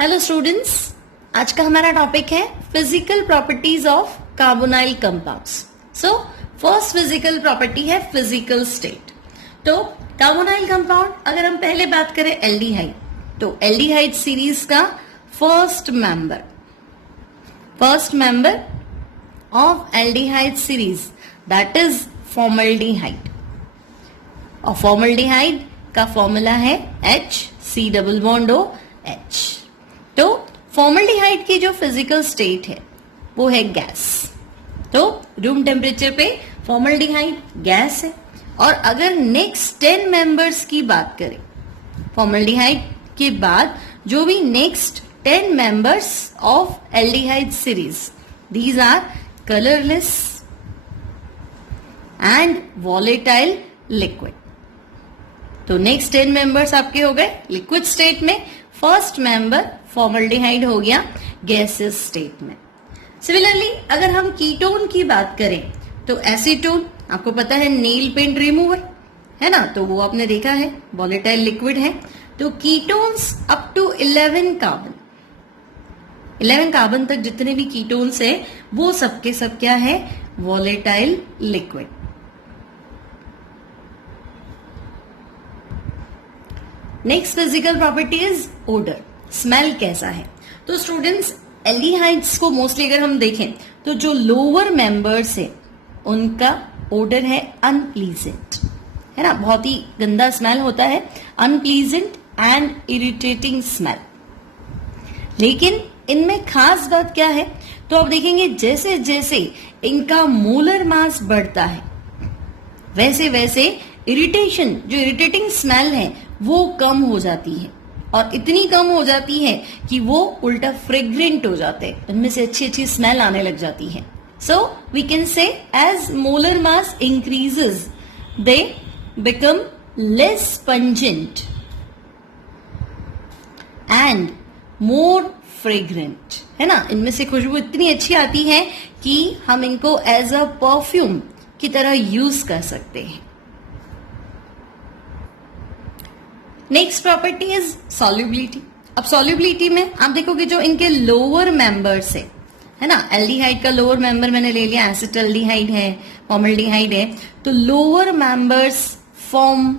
Hello students, आज का हमारा टॉपिक है physical properties of carbonyl compounds. So first physical property है फिजिकल स्टेट। तो कार्बोनाइल कंपाउंड, अगर हम पहले बात करें एल्डिहाइड, तो एल्डिहाइड सीरीज का first member of aldehyde series that is formaldehyde. और फॉर्मल्डिहाइड का फॉर्मूला है HC+OH। तो फॉर्मल्डिहाइड की जो फिजिकल स्टेट है वो है गैस। तो रूम टेम्परेचर पे फॉर्मल्डिहाइड गैस है। और अगर नेक्स्ट 10 मेंबर्स की बात करें, फॉर्मल्डिहाइड के बाद जो भी next 10 members of aldehyde series, these are colourless and volatile liquid. तो नेक्स्ट 10 मेंबर्स आपके हो गए लिक्विड स्टेट में। फर्स्ट मेंबर फॉर्मल्डिहाइड हो गया गैसियस स्टेट में। सिमिलरली अगर हम कीटोन की बात करें तो एसीटोन, आपको पता है नेल पेंट रिमूवर है ना, तो वो आपने देखा है वॉलेटाइल लिक्विड है। तो कीटोन्स अप टू 11 कार्बन तक जितने भी कीटोन्स है वो सबके सब क्या है, volatile liquid. Next physical property is odour, smell कैसा है। तो स्टूडेंट्स एल्डिहाइड्स को मोस्टली अगर हम देखें तो जो लोअर मेंबर्स है उनका ओडर है अनप्लीजेंट, है ना, बहुत ही गंदा स्मेल होता है, अनप्लीजेंट एंड इरिटेटिंग स्मेल। लेकिन इनमें खास बात क्या है, तो आप देखेंगे जैसे जैसे इनका मोलर मास बढ़ता है वैसे वैसे इरिटेशन, जो इरिटेटिंग स्मेल है वो कम हो जाती है। और इतनी कम हो जाती है कि वो उल्टा फ्रेग्रेंट हो जाते हैं, उनमें से अच्छी अच्छी स्मेल आने लग जाती है। So we can say as molar mass increases they become less pungent and more fragrant, है ना। इनमें से खुशबू इतनी अच्छी आती है कि हम इनको एज अ परफ्यूम की तरह यूज कर सकते हैं। Next property is solubility. अब सॉल्युबिलिटी में आप देखोगे जो इनके लोअर मेंबर्स है ना, एल्डिहाइड का लोअर मेंबर मैंने ले लिया, एसिटल्डिहाइड है, फॉर्मल्डिहाइड है। तो lower members form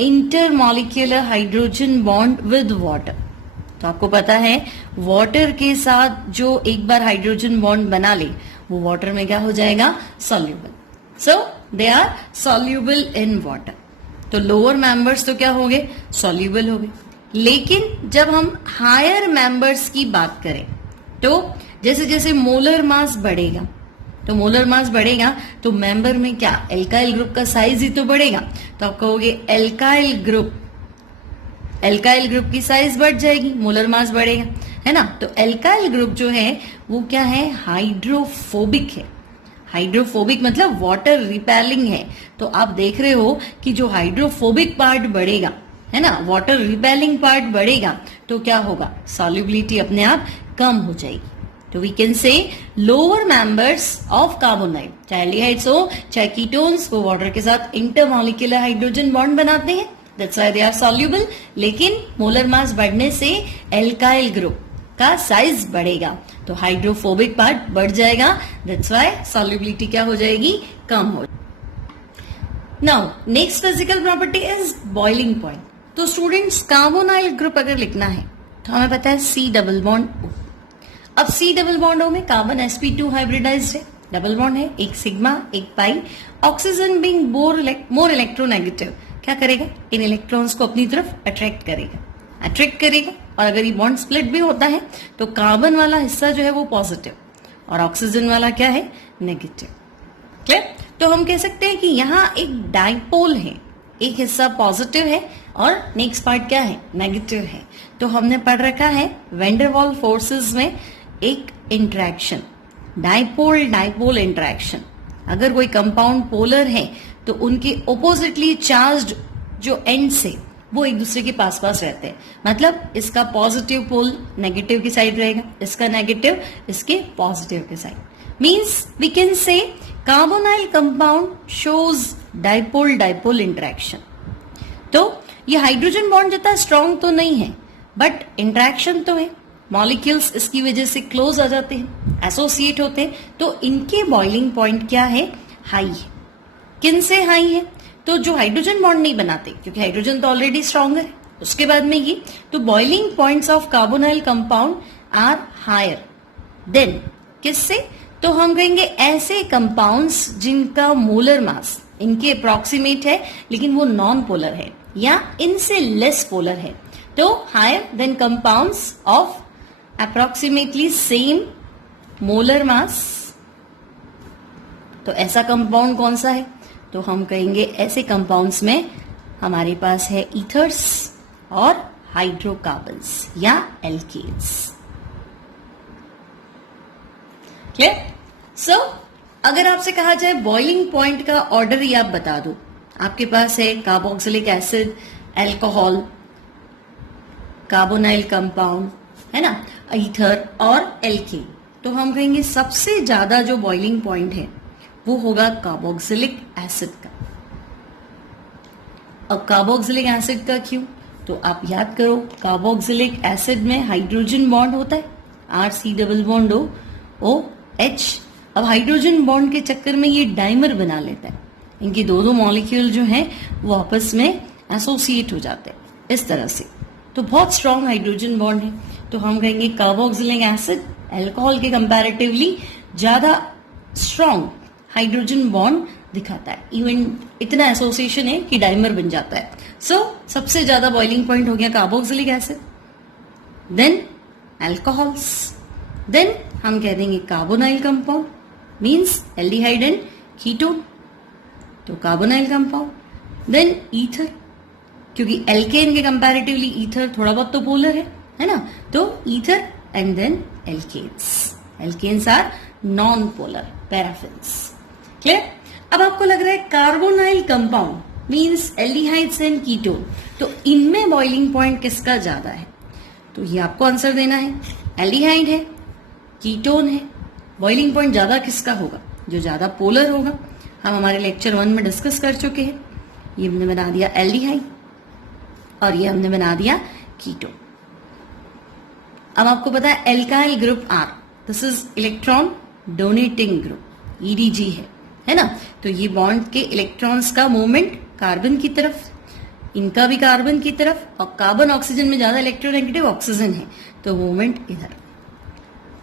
intermolecular hydrogen bond with water. तो आपको पता है वाटर के साथ जो एक बार हाइड्रोजन बॉन्ड बना ले वो वाटर में क्या हो जाएगा, soluble. So they are soluble in water. तो लोअर मेंबर्स तो क्या हो गए, सॉल्युबल हो गए। लेकिन जब हम हायर मेंबर्स की बात करें तो जैसे जैसे मोलर मास बढ़ेगा, तो मोलर मास बढ़ेगा तो मेंबर में क्या, एल्काइल ग्रुप का साइज ही तो बढ़ेगा। तो आप कहोगे एल्काइल ग्रुप की साइज बढ़ जाएगी, मोलर मास बढ़ेगा, है ना। तो एल्काइल ग्रुप जो है वो क्या है, हाइड्रोफोबिक है। हाइड्रोफोबिक मतलब वाटर रिपेलिंग है। तो आप देख रहे हो कि जो हाइड्रोफोबिक पार्ट बढ़ेगा, है ना, वाटर रिपेलिंग पार्ट बढ़ेगा, तो क्या होगा, सॉल्युबिलिटी अपने आप कम हो जाएगी। तो we can say lower members of carbonyl, चाहे एल्डिहाइड्स हो चाहे कीटोन्स, वो वाटर के साथ इंटरमॉलिक्यूलर हाइड्रोजन बॉन्ड बनाते हैं, that's why they are soluble. लेकिन मोलर मास बढ़ने से एल्काइल ग्रुप का साइज बढ़ेगा तो हाइड्रोफोबिक पार्ट बढ़ जाएगा, दैट्स व्हाई सॉल्युबिलिटी क्या हो जाएगी, कम हो। Now next physical property is boiling point. तो स्टूडेंट्स कार्बोनाइल ग्रुप अगर लिखना है तो हमें पता है C+O। अब C+O में कार्बन sp2 हाइब्रिडाइज्ड है, डबल बॉन्ड है, एक सिग्मा एक पाई। ऑक्सीजन बीइंग मोर इलेक्ट्रोनेगेटिव क्या करेगा, इन इलेक्ट्रॉन्स को अपनी तरफ अट्रैक्ट करेगा। और अगर ये बॉन्ड स्प्लिट भी होता है तो कार्बन वाला हिस्सा जो है वो पॉजिटिव और ऑक्सीजन वाला क्या है, नेगेटिव। क्लियर। तो हम कह सकते हैं कि यहाँ एक डाइपोल है, एक हिस्सा पॉजिटिव है और नेक्स्ट पार्ट क्या है, नेगेटिव है। तो हमने पढ़ रखा है वैन डर वाल्स फोर्सेस में एक इंटरेक्शन, डाइपोल इंटरेक्शन। अगर कोई कंपाउंड पोलर है तो उनके ओपोजिटली चार्ज्ड जो एंड्स है वो एक दूसरे के पास रहते हैं। मतलब इसका पॉजिटिव पोल नेगेटिव की साइड रहेगा, इसका नेगेटिव इसके पॉजिटिव के side. Means we can say carbonyl compound shows dipole interaction. तो ये हाइड्रोजन बॉन्ड जितना स्ट्रॉन्ग तो नहीं है बट इंटरेक्शन तो है, मॉलिक्यूल्स इसकी वजह से क्लोज आ जाते हैं, एसोसिएट होते हैं, तो इनके बॉइलिंग पॉइंट क्या है? हाई है। किन से हाई है? तो जो हाइड्रोजन बॉन्ड नहीं बनाते, क्योंकि हाइड्रोजन तो ऑलरेडी स्ट्रॉन्गर है, उसके बाद में ये, तो boiling points of carbonyl compound are higher than किससे? तो हम कहेंगे ऐसे कंपाउंड्स जिनका मोलर मास इनके अप्रोक्सीमेट है लेकिन वो नॉन पोलर है या इनसे लेस पोलर है, तो higher than compounds of approximately same molar mass. तो ऐसा कंपाउंड कौन सा है? तो हम कहेंगे ऐसे कंपाउंड्स में हमारे पास है ईथर्स और हाइड्रोकार्बन्स या एल्केन्स। क्लियर? सो अगर आपसे कहा जाए बॉइलिंग पॉइंट का ऑर्डर ही आप बता दो, आपके पास है carboxylic acid, alcohol, carbonyl compound, है ना, ईथर और एल्केन, तो हम कहेंगे सबसे ज्यादा जो बॉइलिंग पॉइंट है वो होगा कार्बोक्सिलिक एसिड का। अब कार्बोक्सिलिक एसिड का क्यों? तो आप याद करो, कार्बोक्सिलिक एसिड में हाइड्रोजन बॉन्ड होता है, RC डबल बॉन्ड OH। अब हाइड्रोजन बॉन्ड के चक्कर में ये डाइमर बना लेता है, इनकी दो मॉलिक्यूल जो हैं वो आपस में एसोसिएट हो जाते हैं इस तरह से, तो बहुत स्ट्रॉन्ग हाइड्रोजन बॉन्ड है। तो हम कहेंगे कार्बोक्सिलिक एसिड अल्कोहल के कंपैरेटिवली ज्यादा स्ट्रॉन्ग हाइड्रोजन बॉन्ड दिखाता है, इवन इतना एसोसिएशन है कि डाइमर बन जाता है। सो सबसे ज्यादा बॉइलिंग पॉइंट हो गया carboxylic acid, then alcohols, then हम कह देंगे carbonyl compound means aldehyde and ketone, तो कार्बोनाइल कंपाउंड, देन ईथर, क्योंकि एल्केन के कंपैरेटिवली ईथर थोड़ा बहुत तो पोलर है ना, तो ether and then alkanes. Alkanes are non polar paraffins. Clear? अब आपको लग रहा है carbonyl compound means aldehydes and ketone, तो इनमें बॉइलिंग पॉइंट किसका ज्यादा है? तो ये आपको आंसर देना है, एल्डिहाइड है, कीटोन है, बॉइलिंग पॉइंट ज्यादा किसका होगा? जो ज्यादा पोलर होगा। हम हमारे लेक्चर 1 में डिस्कस कर चुके हैं, ये हमने बना दिया एल्डिहाइड और ये हमने बना दिया कीटोन। अब आपको पता है alkyl group R, this is electron donating group, EDG है ना, तो ये बॉन्ड के इलेक्ट्रॉन्स का मूवमेंट कार्बन की तरफ, इनका भी कार्बन की तरफ, और कार्बन ऑक्सीजन में ज्यादा इलेक्ट्रोनेगेटिव ऑक्सीजन है, तो मूवमेंट इधर।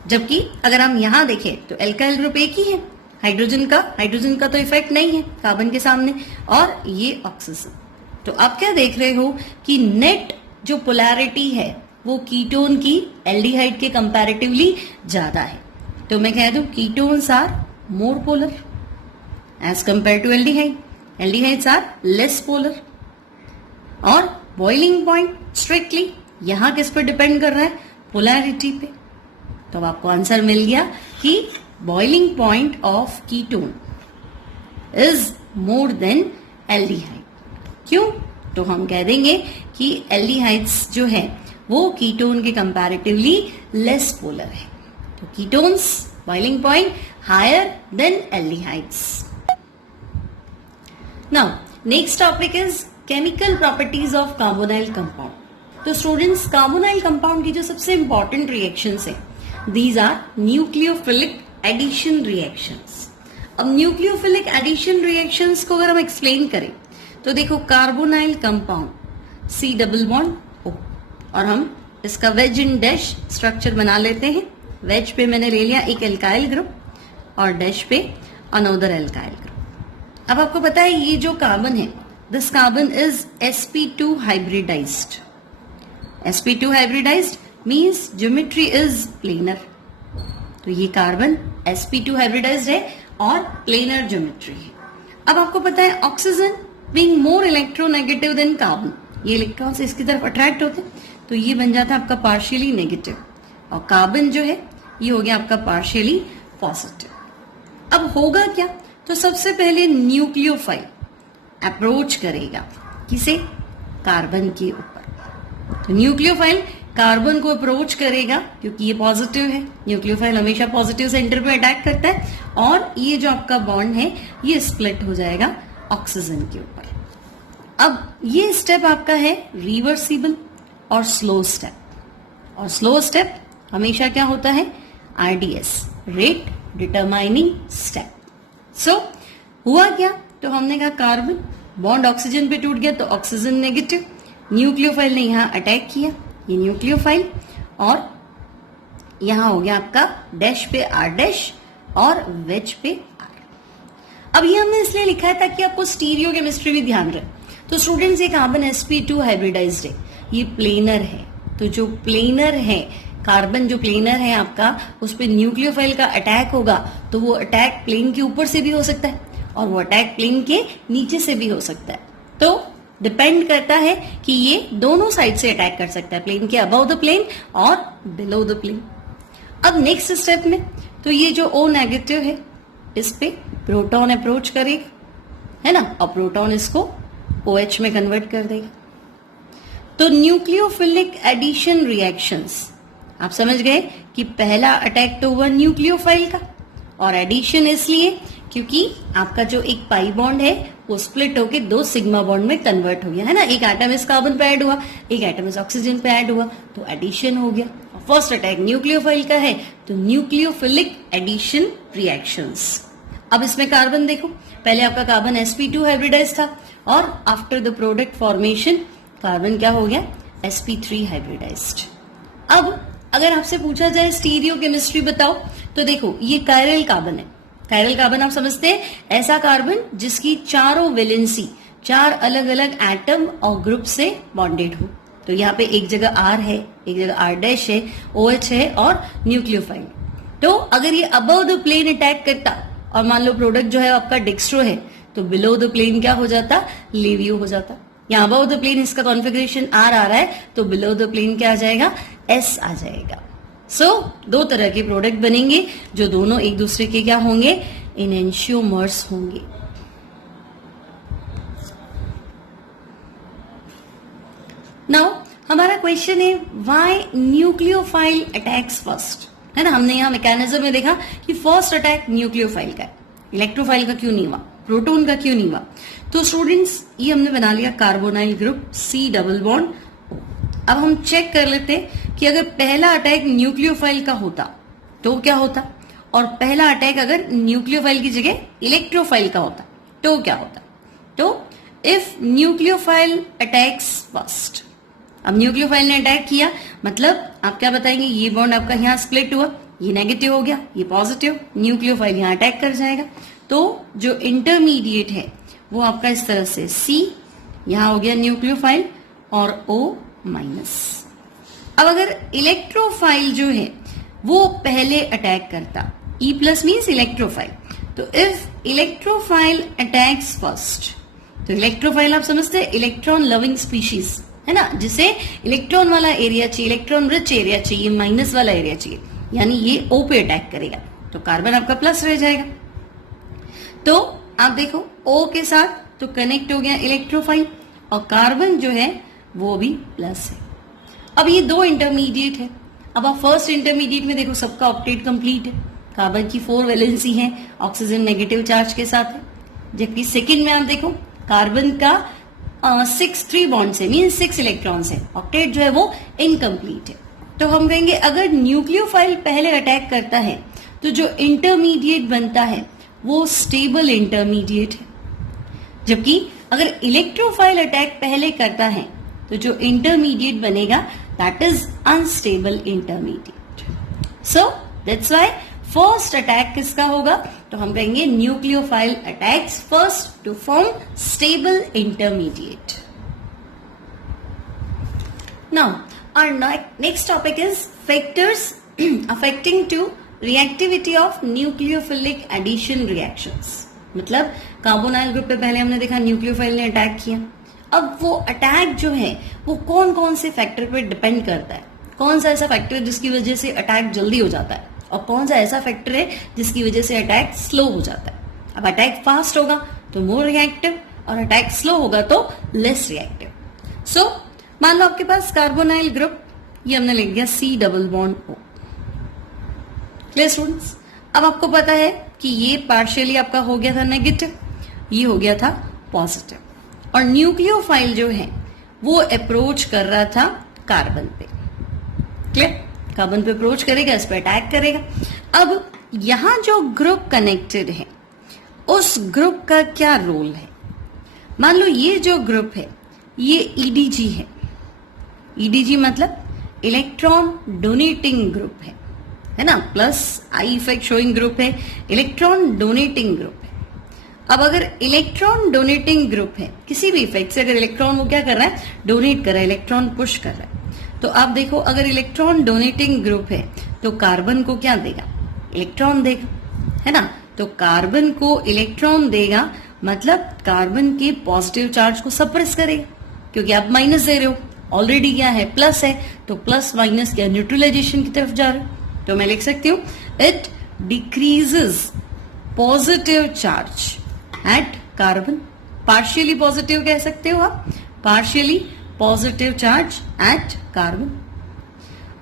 जबकि अगर हम यहां देखें तो एल्काइल ग्रुप एक ही है, हाइड्रोजन का तो इफेक्ट नहीं है कार्बन के सामने, और ये ऑक्सीजन। तो आप क्या देख रहे हो कि नेट जो पोलैरिटी है वो कीटोन की एल्डिहाइड के कंपैरेटिवली ज्यादा है, तो मैं कह दूं ketones are more polar as compare to aldehyde, aldehydes are less polar. और बॉइलिंग पॉइंट स्ट्रिक्टली यहां किस पर डिपेंड कर रहा है? पोलैरिटी पे। तो अब आपको आंसर मिल गया कि boiling point of ketone is more than aldehyde. क्यों? तो हम कह देंगे कि एल्डिहाइड्स जो है वो कीटोन के कंपैरेटिवली लेस पोलर है, तो ketones boiling point higher than aldehydes. Now next topic is chemical properties of carbonyl compound. तो स्टूडेंट्स, कार्बोनाइल कंपाउंड की जो सबसे इंपॉर्टेंट रिएक्शंस है, these are nucleophilic addition reactions. अब न्यूक्लियोफिलिक एडिशन रिएक्शंस को अगर हम एक्सप्लेन करें तो देखो, carbonyl compound C double bond O, और हम इसका वेज इन डैश स्ट्रक्चर बना लेते हैं। वेज पे मैंने ले लिया एक एल्काइल ग्रुप और डैश पे अनदर एल्काइल ग्रुप। अब आपको पता है ये जो कार्बन है, this carbon is sp2 hybridized. sp2 hybridized means geometry is planar, तो ये कार्बन sp2 हाइब्रिडाइज्ड है और प्लेनर ज्योमेट्री है। अब आपको पता है oxygen being more electronegative than carbon, ये इलेक्ट्रॉन से इसकी तरफ अट्रैक्ट होते हैं, तो ये बन जाता है आपका पार्शियली नेगेटिव, और कार्बन जो है ये हो गया आपका पार्शियली पॉजिटिव। अब होगा क्या? तो सबसे पहले न्यूक्लियोफाइल अप्रोच करेगा किसे? कार्बन के ऊपर। तो न्यूक्लियोफाइल कार्बन को अप्रोच करेगा क्योंकि ये पॉजिटिव है, न्यूक्लियोफाइल हमेशा पॉजिटिव सेंटर पे अटैक करता है, और ये जो आपका बॉन्ड है ये स्प्लिट हो जाएगा ऑक्सीजन के ऊपर। अब ये स्टेप आपका है रिवर्सिबल और स्लो स्टेप, और स्लो स्टेप हमेशा क्या होता है, RDS, रेट डिटरमाइनिंग स्टेप। सो हुआ क्या, तो हमने कहा कार्बन बॉन्ड ऑक्सीजन पे टूट गया तो ऑक्सीजन नेगेटिव, न्यूक्लियोफाइल ने यहां अटैक किया, ये न्यूक्लियोफाइल, और यहां हो गया आपका डैश पे R डैश और वेज पे R। अब ये हमने इसलिए लिखा है ताकि आपको स्टीरियो केमिस्ट्री भी ध्यान रहे। तो स्टूडेंट्स, ये कार्बन sp2 हाइब्रिडाइज्ड है, ये प्लेनर है। तो जो प्लेनर है, कार्बन जो प्लेनर है आपका, उस पर न्यूक्लियोफाइल का अटैक होगा तो वो अटैक प्लेन के ऊपर से भी हो सकता है और वो अटैक प्लेन के नीचे से भी हो सकता है। तो डिपेंड करता है कि ये दोनों साइड से अटैक कर सकता है, प्लेन के अबव द प्लेन और बिलो द प्लेन। अब नेक्स्ट स्टेप में, तो ये जो O नेगेटिव है इस पे प्रोटॉन अप्रोच करेगा, है ना, और प्रोटॉन इसको OH में कन्वर्ट कर देगा। तो न्यूक्लियोफिलिक एडिशन रिएक्शंस, आप समझ गए कि पहला अटैक तो हुआ न्यूक्लियोफाइल का, और एडिशन इसलिए क्योंकि आपका जो एक पाई बॉन्ड है वो स्प्लिट होके 2 सिग्मा बॉन्ड में कन्वर्ट हो गया, है ना, एक एटम इस कार्बन पे ऐड हुआ, एक एटम इस ऑक्सीजन पे ऐड हुआ, तो एडिशन हो गया। फर्स्ट अटैक न्यूक्लियोफाइल का है तो न्यूक्लियोफिलिक एडिशन रिएक्शंस। अब इसमें कार्बन देखो, पहले आपका कार्बन sp2 हाइब्रिडाइज था और after the product formation carbon क्या हो गया, sp3 हाइब्रिडाइज्ड। अब अगर आपसे पूछा जाए स्टीरियो केमिस्ट्री बताओ, तो देखो ये कायरल कार्बन है। कायरल कार्बन आप समझते हैं, ऐसा कार्बन जिसकी चारों वैलेंसी 4 अलग अलग एटम और ग्रुप से बॉन्डेड हो। तो यहाँ पे एक जगह R है, एक जगह R डैश है, OH है और न्यूक्लियोफाइल। तो अगर ये अबव द प्लेन अटैक करता और मान लो प्रोडक्ट जो है आपका डेक्स्ट्रो है, तो बिलो द प्लेन क्या हो जाता, लेवियो हो जाता। यहाँ अबव द प्लेन इसका कॉन्फ़िगरेशन R आ रहा है तो बिलो द प्लेन क्या आ जाएगा, S आ जाएगा। सो 2 तरह के प्रोडक्ट बनेंगे जो दोनों एक दूसरे के क्या होंगे, इनेंशियोमर्स होंगे। नाउ हमारा क्वेश्चन है व्हाई न्यूक्लियोफाइल अटैक्स फर्स्ट, है ना। हमने यहाँ मैकेनिज्म में देखा कि फर्स्ट अटैक न्यूक्लियोफाइल का है, इलेक्ट्रोफाइल का क्यों नहीं हुआ, प्रोटॉन का क्यों नहीं हुआ। तो स्टूडेंट्स, ये हमने बना लिया carbonyl group C double bond. अब हम चेक कर लेते हैं कि अगर पहला अटैक न्यूक्लियोफाइल का होता तो क्या होता, और पहला अटैक अगर न्यूक्लियोफाइल की जगह इलेक्ट्रोफाइल का होता तो क्या होता। तो इफ न्यूक्लियोफाइल अटैक्स फर्स्ट, अब न्यूक्लियोफाइल ने अटैक किया मतलब आप क्या बताएंगे, ये बॉन्ड आपका यहाँ स्प्लिट हुआ, ये नेगेटिव हो गया, ये पॉजिटिव, न्यूक्लियोफाइल यहाँ अटैक कर जाएगा। तो जो इंटरमीडिएट है वो आपका इस तरह से C, यहाँ हो गया न्यूक्लियोफाइल और O माइनस। अब अगर इलेक्ट्रोफाइल जो है वो पहले अटैक करता, E प्लस मीन्स इलेक्ट्रोफाइल, तो इफ इलेक्ट्रोफाइल अटैक्स फर्स्ट, तो इलेक्ट्रोफाइल आप समझते हैं इलेक्ट्रॉन लविंग स्पीशीज, है ना, जिसे इलेक्ट्रॉन वाला एरिया चाहिए, इलेक्ट्रॉन रिच एरिया चाहिए, माइनस वाला एरिया चाहिए, यानी ये O पे अटैक करेगा तो कार्बन आपका प्लस रह जाएगा। तो आप देखो O के साथ तो कनेक्ट हो गया इलेक्ट्रोफाइल और कार्बन जो है वो भी प्लस है। अब ये 2 इंटरमीडिएट है। अब आप फर्स्ट इंटरमीडिएट में देखो सबका ऑक्टेट कंप्लीट है, कार्बन की 4 वैलेंसी है, ऑक्सीजन नेगेटिव चार्ज के साथ है, जबकि सेकंड में आप देखो कार्बन का 6 बॉन्ड से मीन 6 इलेक्ट्रॉन्स है, ऑक्टेट जो है वो इनकम्प्लीट है। तो हम कहेंगे अगर न्यूक्लियोफाइल पहले अटैक करता है तो जो इंटरमीडिएट बनता है वो स्टेबल इंटरमीडिएट है, जबकि अगर इलेक्ट्रोफाइल अटैक पहले करता है तो जो इंटरमीडिएट बनेगा that is unstable intermediate. So that's why first attack किसका होगा, तो हम कहेंगे nucleophile attacks first to form stable intermediate. Now our next topic is factors affecting to reactivity of nucleophilic addition reactions। मतलब कार्बोनाइल ग्रुप पे पहले हमने देखा न्यूक्लियोफाइल ने अटैक किया, अब वो अटैक जो है वो कौन कौन से फैक्टर पे डिपेंड करता है, कौन सा ऐसा फैक्टर है जिसकी वजह से अटैक जल्दी हो जाता है और कौन सा ऐसा फैक्टर है जिसकी वजह से अटैक स्लो हो जाता है। अब अटैक फास्ट होगा तो मोर रिएक्टिव और अटैक स्लो होगा तो लेस रिएक्टिव। सो मान लो आपके पास कार्बोनाइल ग्रुप, ये हमने लिख दिया C double bond O। Clear students, अब आपको पता है कि ये पार्शियली आपका हो गया था नेगेटिव, ये हो गया था पॉजिटिव, और न्यूक्लियोफाइल जो है वो अप्रोच कर रहा था कार्बन पे। क्लियर, कार्बन पे अप्रोच करेगा, इस पे अटैक करेगा। अब यहां जो ग्रुप कनेक्टेड है उस ग्रुप का क्या रोल है? मान लो ये जो ग्रुप है ये ईडीजी ईडीजी मतलब इलेक्ट्रॉन डोनेटिंग ग्रुप है ना, plus I effect showing group है, इलेक्ट्रॉन डोनेटिंग ग्रुप है। अब अगर इलेक्ट्रॉन डोनेटिंग ग्रुप है, किसी भी इफेक्ट से अगर इलेक्ट्रॉन वो क्या कर रहा है, डोनेट कर रहा है, इलेक्ट्रॉन पुश कर रहा है, तो आप देखो अगर इलेक्ट्रॉन डोनेटिंग ग्रुप है तो कार्बन को क्या देगा, इलेक्ट्रॉन देगा, है ना। तो कार्बन को इलेक्ट्रॉन देगा मतलब कार्बन के पॉजिटिव चार्ज को सप्रेस करेगा, क्योंकि आप माइनस दे रहे हो, ऑलरेडी क्या है प्लस है, तो प्लस माइनस क्या न्यूट्रलाइजेशन की तरफ जा रहे हो। तो मैं लिख सकती हूं it decreases positive charge at carbon, partially positive कह सकते हो आप, partially positive charge at carbon.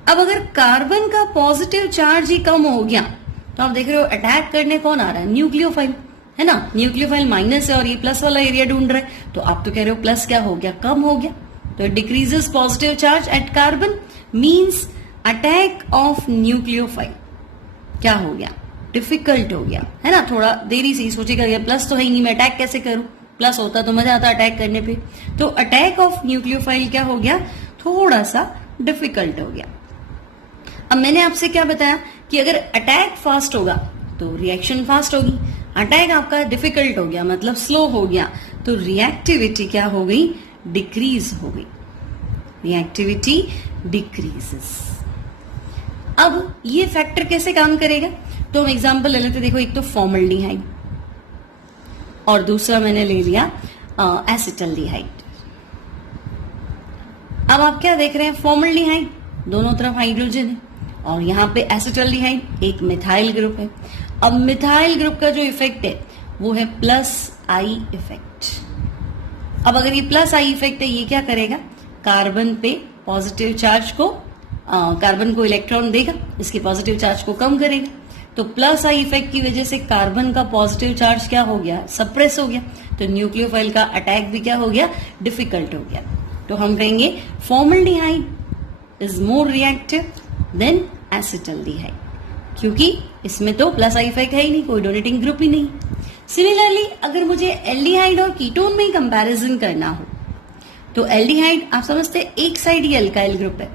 अब अगर कार्बन का पॉजिटिव चार्ज ही कम हो गया तो आप देख रहे हो अटैक करने कौन आ रहा है, न्यूक्लियोफाइल, है ना। न्यूक्लियोफाइल माइनस है और ये प्लस वाला एरिया ढूंढ रहा है, तो आप तो कह रहे हो प्लस क्या हो गया, कम हो गया। तो decreases positive charge at carbon means attack of nucleophile क्या हो गया, डिफिकल्ट हो गया, है ना। थोड़ा देरी से ही सोचेगा ये प्लस तो है ही नहीं, मैं अटैक कैसे करूं, प्लस होता तो मजा आता अटैक करने पे। तो अटैक ऑफ न्यूक्लियोफाइल क्या हो गया, थोड़ा सा डिफिकल्ट हो गया। अब मैंने आपसे क्या बताया कि अगर अटैक फास्ट होगा तो रिएक्शन फास्ट होगी, अटैक आपका डिफिकल्ट हो गया मतलब स्लो हो गया तो रिएक्टिविटी क्या हो गई, डिक्रीज हो गई, रिएक्टिविटी डिक्रीजेस। अब ये फैक्टर कैसे काम करेगा, तो हम एग्जांपल ले लेते, देखो एक तो फॉर्मल्डिहाइड और दूसरा मैंने ले लिया एसिटल्डिहाइड। अब आप क्या देख रहे हैं, फॉर्मल्डिहाइड दोनों तरफ हाइड्रोजन है और यहाँ पे एसिटल्डिहाइड एक मिथाइल ग्रुप है। अब मिथाइल ग्रुप का जो इफेक्ट है वो है प्लस आई इफेक्ट। अब अगर ये प्लस आई इफेक्ट है ये क्या करेगा, कार्बन पे पॉजिटिव चार्ज को कार्बन को इलेक्ट्रॉन देगा, इसके पॉजिटिव चार्ज को कम करेगा। तो प्लस आई इफेक्ट की वजह से कार्बन का पॉजिटिव चार्ज क्या हो गया, सप्रेस हो गया, तो न्यूक्लियोफाइल का अटैक भी क्या हो गया, डिफिकल्ट हो गया। तो हम कहेंगे formaldehyde is more reactive than acetaldehyde, क्योंकि इसमें तो प्लस आई इफेक्ट है ही नहीं, कोई डोनेटिंग ग्रुप ही नहीं। सिमिलरली अगर मुझे एल्डिहाइड और कीटोन में ही कंपैरिजन करना हो तो एल्डिहाइड आप समझते हैं एक साइड ही अल्काइल ग्रुप है,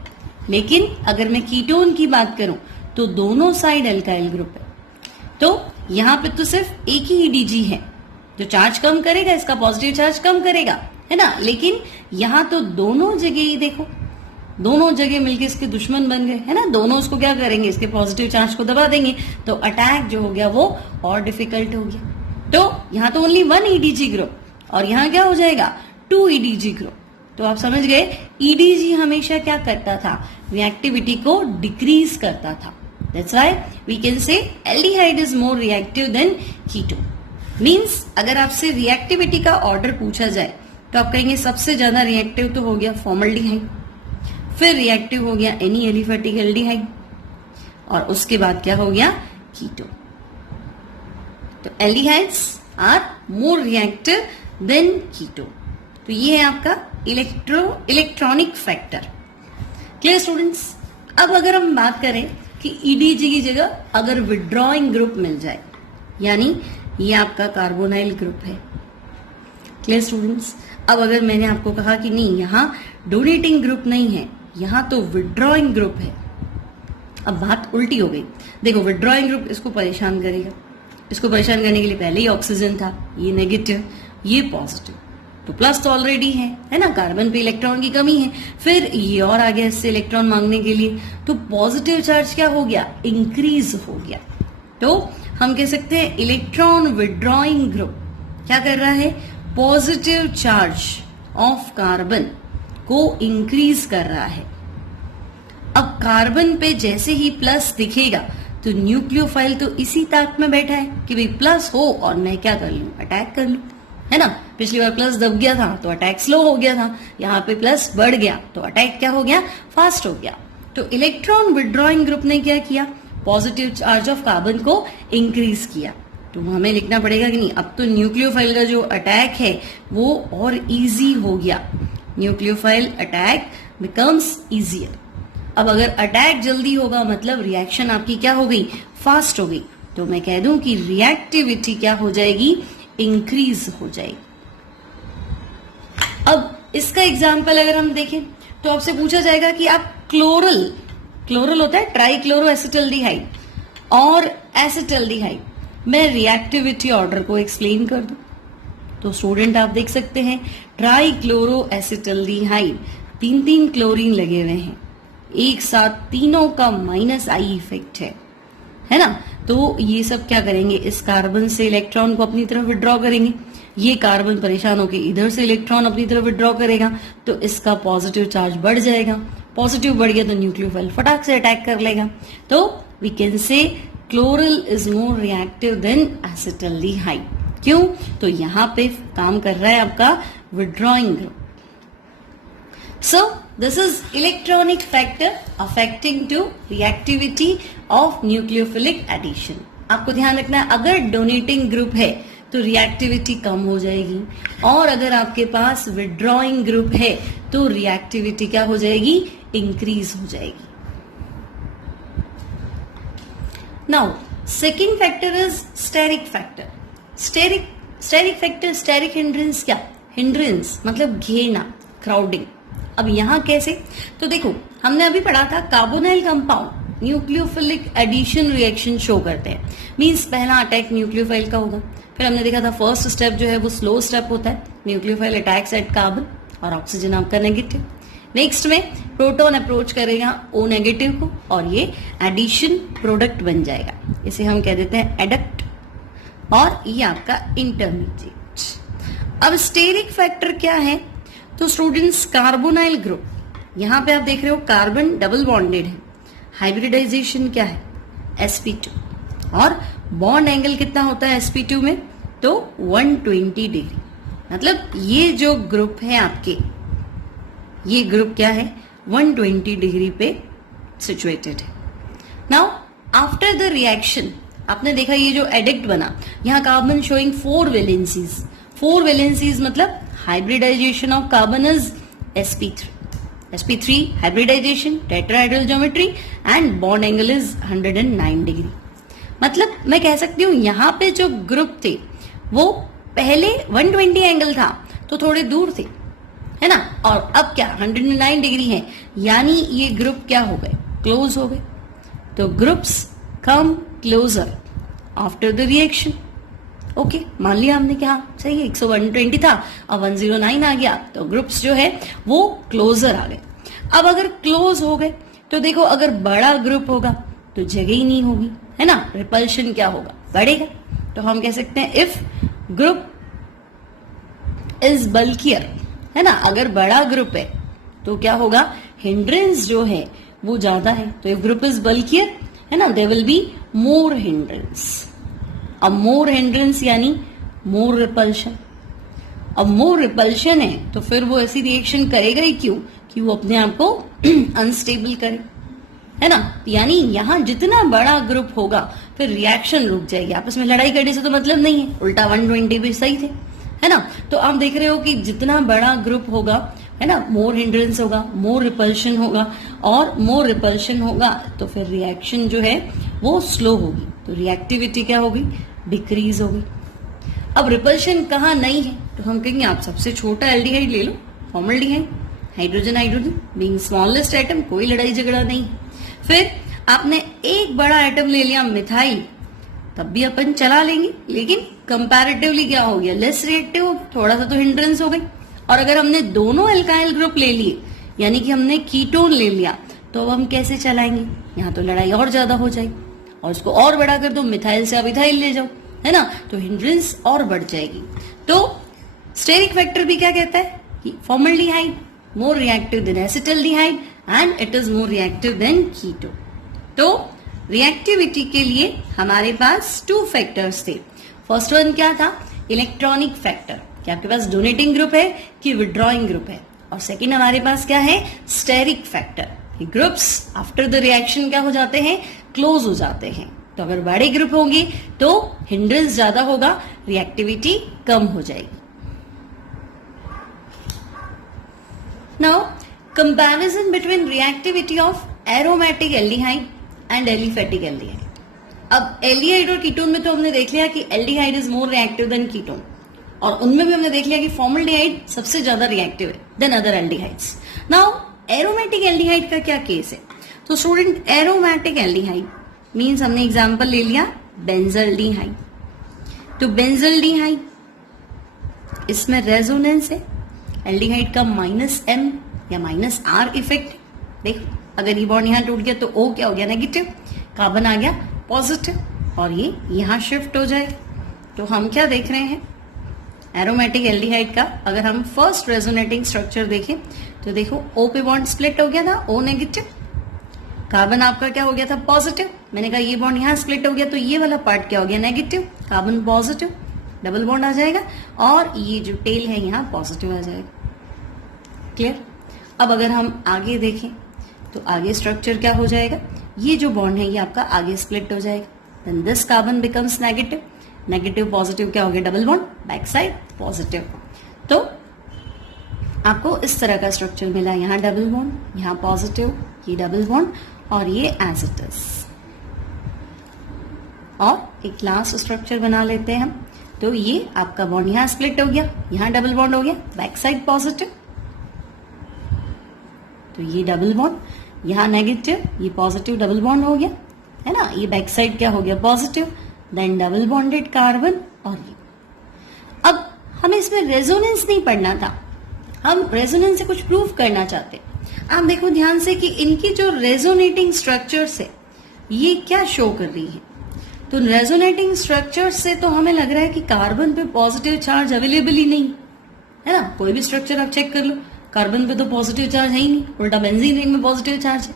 लेकिन अगर मैं कीटोन की बात करूं तो दोनों साइड अल्काइल ग्रुप है। तो यहां पे तो सिर्फ एक ही ईडीजी है जो चार्ज कम करेगा, इसका पॉजिटिव चार्ज कम करेगा, है ना। लेकिन यहां तो दोनों जगह ही देखो, दोनों जगह मिलके इसके दुश्मन बन गए, है ना। दोनों उसको क्या करेंगे, इसके पॉजिटिव चार्ज को दबा देंगे, तो अटैक जो हो गया वो और डिफिकल्ट हो गया। तो यहां तो ओनली वन ईडीजी ग्रुप और यहां क्या हो जाएगा, 2 ईडीजी ग्रुप। तो आप समझ गए ईडीजी हमेशा क्या करता था, रिएक्टिविटी को डिक्रीज करता था। That's why we can say aldehyde is more reactive than ketone. Means अगर आपसे रिएक्टिविटी का ऑर्डर पूछा जाए तो आप कहेंगे सबसे ज्यादा रिएक्टिव तो हो गया फॉर्मल्डिहाइड, फिर रिएक्टिव हो गया एनी एलिफेटिक एल्डिहाइड और उसके बाद क्या हो गया, कीटोन। तो aldehydes are more reactive than ketone. तो ये है आपका इलेक्ट्रॉनिक फैक्टर। Clear students. अब अगर हम बात करें कि ईडीजी की जगह अगर विड्रॉइंग ग्रुप मिल जाए, यानी ये आपका कार्बोनाइल ग्रुप है। Clear students. अब अगर मैंने आपको कहा कि नहीं यहां डोनेटिंग ग्रुप नहीं है, यहां तो विड्रॉइंग ग्रुप है, अब बात उल्टी हो गई। देखो विड्रॉइंग ग्रुप इसको परेशान करेगा, इसको परेशान करने के लिए पहले ही ऑक्सीजन था, ये नेगेटिव ये पॉजिटिव, तो प्लस तो ऑलरेडी है ना, कार्बन पे इलेक्ट्रॉन की कमी है, फिर ये और आ गया इससे इलेक्ट्रॉन मांगने के लिए, तो पॉजिटिव चार्ज क्या हो गया, इंक्रीज हो गया। तो हम कह सकते हैं इलेक्ट्रॉन विड्रॉइंग ग्रुप क्या कर रहा है, पॉजिटिव चार्ज ऑफ कार्बन को इंक्रीज कर रहा है। अब कार्बन पे जैसे ही प्लस दिखेगा तो न्यूक्लियोफाइल तो इसी ताक में बैठा है कि भाई प्लस हो और मैं क्या कर लूं, अटैक कर लूं, है ना। पिछली बार प्लस दब गया था तो अटैक स्लो हो गया था, यहाँ पे प्लस बढ़ गया तो अटैक क्या हो गया, फास्ट हो गया। तो इलेक्ट्रॉन विड्रॉइंग ग्रुप ने क्या किया, पॉजिटिव चार्ज ऑफ कार्बन को इंक्रीज किया। तो हमें लिखना पड़ेगा कि नहीं, अब तो न्यूक्लियोफाइल का जो अटैक है वो और इजी हो गया, न्यूक्लियोफाइल अटैक बिकम्स इजियर। अब अगर अटैक जल्दी होगा मतलब रिएक्शन आपकी क्या हो गई, फास्ट हो गई, तो मैं कह दूं कि रिएक्टिविटी क्या हो जाएगी, इंक्रीज हो जाएगी। अब इसका एग्जाम्पल अगर हम देखें तो आपसे पूछा जाएगा कि आप क्लोरल होता है ट्राइक्लोरो एसिटल्डिहाइड और एसिटल्डिहाइड मैं रिएक्टिविटी ऑर्डर को एक्सप्लेन कर दूं, तो स्टूडेंट आप देख सकते हैं ट्राइक्लोरो एसिटल्डिहाइड 3 क्लोरीन लगे हुए हैं, एक साथ तीनों का -I इफेक्ट है ना। तो ये सब क्या करेंगे, इस कार्बन से इलेक्ट्रॉन को अपनी तरफ विड्रॉ करेंगे, ये कार्बन परेशान होकर इधर से इलेक्ट्रॉन अपनी तरफ विड्रॉ करेगा, तो इसका पॉजिटिव चार्ज बढ़ जाएगा, पॉजिटिव बढ़ गया तो न्यूक्लियोफाइल फटाक से अटैक कर लेगा। तो we can say chloral is more reactive than acetaldehyde. क्यों, तो यहां पे काम कर रहा है आपका withdrawing group. So this is electronic factor affecting to reactivity of nucleophilic addition. आपको ध्यान रखना है अगर डोनेटिंग ग्रुप है तो रिएक्टिविटी कम हो जाएगी, और अगर आपके पास विड्रॉइंग ग्रुप है तो रिएक्टिविटी क्या हो जाएगी, इंक्रीज हो जाएगी। Now second factor is steric factor. Steric factor, steric hindrance क्या, हिंड्रेंस मतलब घेरना, क्राउडिंग। अब यहां कैसे, तो देखो हमने अभी पढ़ा था carbonyl compound nucleophilic addition reaction show करते हैं, मींस पहला अटैक न्यूक्लियोफाइल का होगा, फिर हमने देखा था फर्स्ट स्टेप जो है वो स्लो स्टेप होता है, न्यूक्लियोफाइल अटैक्स एट कार्बन और ऑक्सीजन आपका नेगेटिव, नेक्स्ट में प्रोटॉन अप्रोच करेगा O नेगेटिव को और ये एडिशन प्रोडक्ट बन जाएगा, इसे हम कह देते हैं एडक्ट, और ये आपका इंटरमीडिएट। अब स्टेरिक फैक्टर क्या है, तो स्टूडेंट्स कार्बोनाइल ग्रुप, यहां पे आप देख रहे हो कार्बन डबल बॉन्डेड है, हाइब्रिडाइजेशन क्या है sp2, और बॉन्ड एंगल कितना होता है sp2 में, तो 120 डिग्री, मतलब ये जो ग्रुप है आपके, ये ग्रुप क्या है 120 डिग्री पे सिचुएटेड है। नाउ आफ्टर द रिएक्शन आपने देखा ये जो एडिक्ट बना, यहां कार्बन शोइंग 4 वैलेंसीज मतलब hybridization of carbon is sp3 hybridization, tetrahedral geometry and bond angle is 109 degree. मतलब मैं कह सकती हूं यहां पे जो ग्रुप थे वो पहले 120 एंगल था तो थोड़े दूर थे, है ना, और अब क्या 109 डिग्री है, यानी ये ग्रुप क्या हो गए, क्लोज हो गए। तो groups come closer after the reaction. Okay, मान लिया हमने क्या सही है, 120 था अब 109 आ गया, तो ग्रुप्स जो है वो क्लोजर आ गए। अब अगर क्लोज हो गए तो देखो अगर बड़ा ग्रुप होगा तो जगह ही नहीं होगी, है ना, रिपल्शन क्या होगा, बढ़ेगा। तो हम कह सकते हैं इफ ग्रुप इज बल्कियर, है ना, अगर बड़ा ग्रुप है तो क्या होगा, हिंड्रेंस जो है वो ज्यादा है, तो इफ ग्रुप इज बल्कियर, है ना, there will be more hindrance. अब मोर हिंड्रेंस यानी मोर रिपल्शन। अब मोर रिपल्शन है तो फिर वो ऐसी रिएक्शन करेगा ही क्यों, कि वो अपने आप को अनस्टेबल करे, है ना, यानी यहां जितना बड़ा ग्रुप होगा फिर रिएक्शन रुक जाएगी, आपस में लड़ाई करने से तो मतलब नहीं है, उल्टा 120 भी सही थे, है ना। तो आप देख रहे हो कि जितना बड़ा ग्रुप होगा, है ना, मोर हिंड्रेंस होगा, मोर रिपल्शन होगा, और मोर रिपल्शन होगा तो फिर रिएक्शन जो है वो स्लो होगी, तो रिएक्टिविटी क्या होगी, डिक्रीज होगी। अब रिपल्शन कहाँ नहीं है तो हम कहेंगे आप सबसे छोटा एल्डिहाइड ले लो, formaldehyde, hydrogen being smallest atom, कोई लड़ाई झगड़ा नहीं है। फिर आपने एक बड़ा एटम ले लिया मिथाइल, तब भी अपन चला लेंगे, लेकिन कंपैरेटिवली क्या हो गया, लेस रिएक्टिव, थोड़ा सा तो हिंड्रेंस हो गई। और अगर हमने दोनों एल्काइल ग्रुप ले लिए, यानी कि हमने कीटोन ले लिया, तो अब हम कैसे चलाएंगे, यहाँ तो लड़ाई और ज्यादा हो जाएगी, और उसको और बड़ा कर दो, मिथाइल से आप इथाइल ले जाओ, है ना, तो हिंड्रेंस और बढ़ जाएगी। तो स्टेरिक फैक्टर भी क्या कहता है कि formaldehyde more reactive than acetaldehyde and it is more reactive than keto. तो रिएक्टिविटी के लिए हमारे पास 2 फैक्टर्स थे। फर्स्ट वन क्या था, इलेक्ट्रॉनिक फैक्टर, कि आपके पास डोनेटिंग ग्रुप है कि विड्रॉइंग ग्रुप है, और सेकेंड हमारे पास क्या है, स्टेरिक फैक्टर, कि ग्रुप्स आफ्टर द रिएक्शन क्या हो जाते हैं, क्लोज हो जाते हैं। तो अगर बड़े ग्रुप होंगे तो हिंड्रेंस ज्यादा होगा, रिएक्टिविटी कम हो जाएगी। Now comparison between reactivity of aromatic aldehyde and aliphatic aldehyde. अब एल्डिहाइड और कीटोन में तो हमने देख लिया कि aldehyde is more reactive than ketone, और उनमें भी हमने देख लिया कि फॉर्मल्डिहाइड सबसे ज्यादा रिएक्टिव है than other aldehydes. Now aromatic aldehyde का क्या केस है? तो स्टूडेंट एरोमेटिक एल्डिहाइड मींस हमने एग्जांपल ले लिया बेंजल्डिहाइड। तो बेंजल्डिहाइड इसमें रेजोनेंस है, एल्डिहाइड का -M या -R इफेक्ट। देखो अगर ये बॉन्ड यहां टूट गया तो O क्या हो गया? नेगेटिव, कार्बन आ गया पॉजिटिव, और ये यहां शिफ्ट हो जाएगा। तो हम क्या देख रहे हैं एरोमेटिक एल्डिहाइड का? अगर हम फर्स्ट रेजोनेटिंग स्ट्रक्चर देखें तो देखो O पे बॉन्ड स्प्लिट हो गया था, O नेगेटिव, कार्बन आपका क्या हो गया था? पॉजिटिव। मैंने कहा ये बॉन्ड यहां स्प्लिट हो गया तो ये वाला पार्ट क्या हो गया? Negative, carbon positive, double bond आ जाएगा, और ये जो टेल है यहां पॉजिटिव आ जाएगा। क्लियर? अब अगर हम आगे देखें तो आगे स्ट्रक्चर क्या हो जाएगा? ये जो बॉन्ड है ये आपका आगे स्प्लिट हो जाएगा, then this carbon becomes negative, negative positive क्या हो गया? Double bond, back side positive. तो आपको इस तरह का स्ट्रक्चर मिला, यहां डबल बॉन्ड, यहां पॉजिटिव, ये डबल बॉन्ड, और ये एज इट इज। और एक लास्ट स्ट्रक्चर बना लेते हैं हम। तो ये आपका बॉन्ड यहां स्प्लिट हो गया, यहां डबल बॉन्ड हो गया, बैक साइड पॉजिटिव, तो ये डबल बॉन्ड, यहां नेगेटिव, ये पॉजिटिव, डबल बॉन्ड हो गया, है ना? ये बैक साइड क्या हो गया? Positive, then double bonded carbon, और ये। अब हमें इसमें रेजोनेंस नहीं पढ़ना था, हम रेजोनेंस से कुछ प्रूव करना चाहते। आप देखो ध्यान से कि इनकी जो रेजोनेटिंग स्ट्रक्चर्स है ये क्या शो कर रही है। तो रेजोनेटिंग स्ट्रक्चर्स से तो हमें लग रहा है कि कार्बन पे पॉजिटिव चार्ज अवेलेबल ही नहीं है ना। कोई भी स्ट्रक्चर आप चेक कर लो, कार्बन पे तो पॉजिटिव चार्ज है ही नहीं, उल्टा बेंजीन रिंग में पॉजिटिव चार्ज है।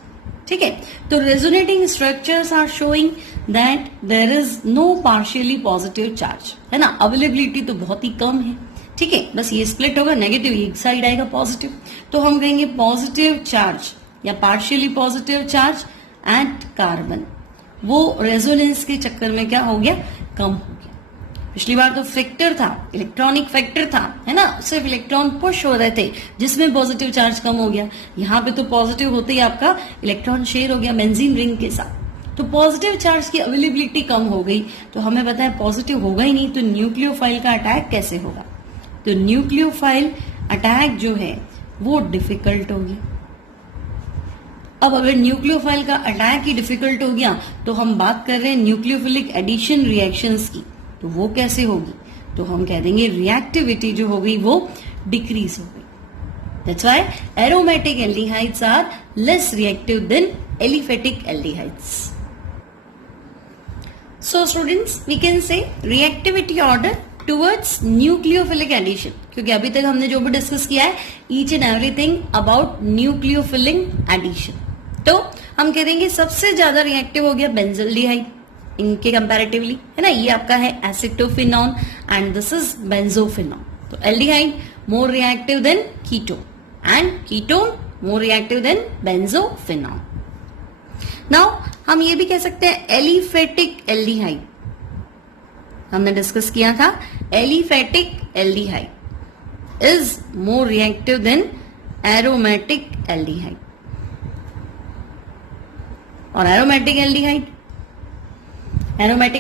ठीक है, तो resonating structures are showing that there is no partially positive charge, है ना। अवेलेबिलिटी तो बहुत ही कम है। ठीक है, बस ये स्प्लिट होगा, नेगेटिव एक साइड आएगा पॉजिटिव, तो हम कहेंगे पॉजिटिव चार्ज या partially positive charge at carbon, वो रेजोनेंस के चक्कर में क्या हो गया? कम हो गया। पिछली बार तो फैक्टर था, इलेक्ट्रॉनिक फैक्टर था, है ना, सिर्फ इलेक्ट्रॉन पुश हो रहे थे जिसमें पॉजिटिव चार्ज कम हो गया। यहाँ पे तो पॉजिटिव होते ही आपका इलेक्ट्रॉन शेयर हो गया बेंजीन रिंग के साथ, तो पॉजिटिव चार्ज की अवेलेबिलिटी कम हो गई। तो हमें पता है पॉजिटिव होगा ही नहीं, तो न्यूक्लियोफाइल का अटैक कैसे होगा? तो न्यूक्लियोफाइल अटैक जो है वो डिफिकल्ट हो गया। अब अगर न्यूक्लियोफाइल का अटैक ही डिफिकल्ट हो गया तो हम बात कर रहे हैं न्यूक्लियोफिलिक एडिशन रिएक्शंस की, तो वो कैसे होगी? तो हम कह देंगे रिएक्टिविटी जो हो गई वो डिक्रीज हो गई। That's why aromatic aldehydes are less reactive than aliphatic aldehydes. So students, we can say reactivity order towards nucleophilic addition, क्योंकि अभी तक हमने जो भी डिस्कस किया है each and everything about nucleophilic addition. तो हम कह देंगे सबसे ज्यादा रिएक्टिव हो गया बेंजल्डिहाइड इनके कंपैरेटिवली, है ना। ये आपका है acetophenone and this is benzophenone. तो aldehyde more reactive than ketone and ketone more reactive than benzophenone. Now हम ये भी कह सकते हैं एलिफेटिक एल्डिहाइड, हमने डिस्कस किया था aliphatic aldehyde is more reactive than aromatic aldehyde, और aromatic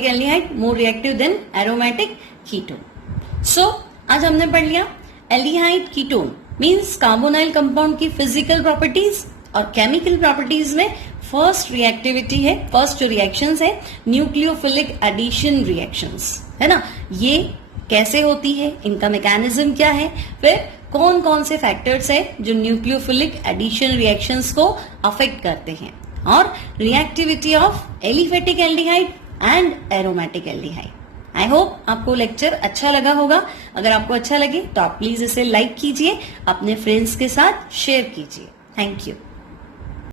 aldehyde more reactive than aromatic ketone. So आज हमने पढ़ लिया aldehyde ketone means carbonyl compound की फिजिकल प्रॉपर्टीज और केमिकल प्रॉपर्टीज में फर्स्ट रिएक्टिविटी है, फर्स्ट जो रिएक्शंस है न्यूक्लियोफिलिक एडिशन रिएक्शंस, है ना। ये कैसे होती है, इनका मैकेनिज्म क्या है, फिर कौन कौन से फैक्टर्स है जो न्यूक्लियोफिलिक एडिशन रिएक्शंस को अफेक्ट करते हैं, और reactivity of aliphatic aldehyde and aromatic aldehyde. I hope आपको लेक्चर अच्छा लगा होगा। अगर आपको अच्छा लगे तो आप प्लीज इसे लाइक कीजिए, अपने फ्रेंड्स के साथ शेयर कीजिए। Thank you.